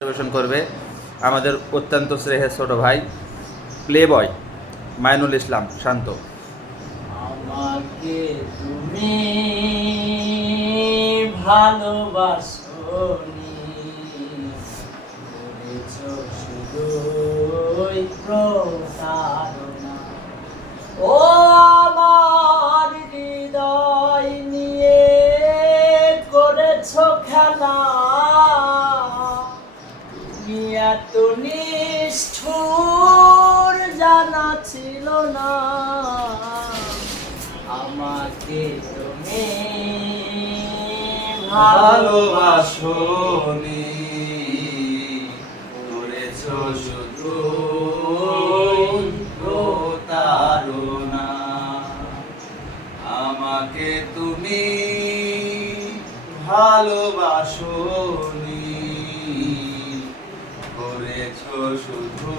পরিবেশন করবে আমাদের অত্যন্ত স্নেহের ছোট ভাই প্লে বয় মাইনুল ইসলাম শান্ত। আমাকে তুমি ভালোবাসনি, করেছো শুধুই প্রতারণা। ও আমার হৃদয় নিয়ে করেছো খেলা, তুমি এত নিষ্ঠুর জানা ছিল না। আমাকে তুমি ভালোবাসনি, করেছো শুধু প্রতারণা। আমাকে তুমি ভালোবাসনি, করেছো শুধু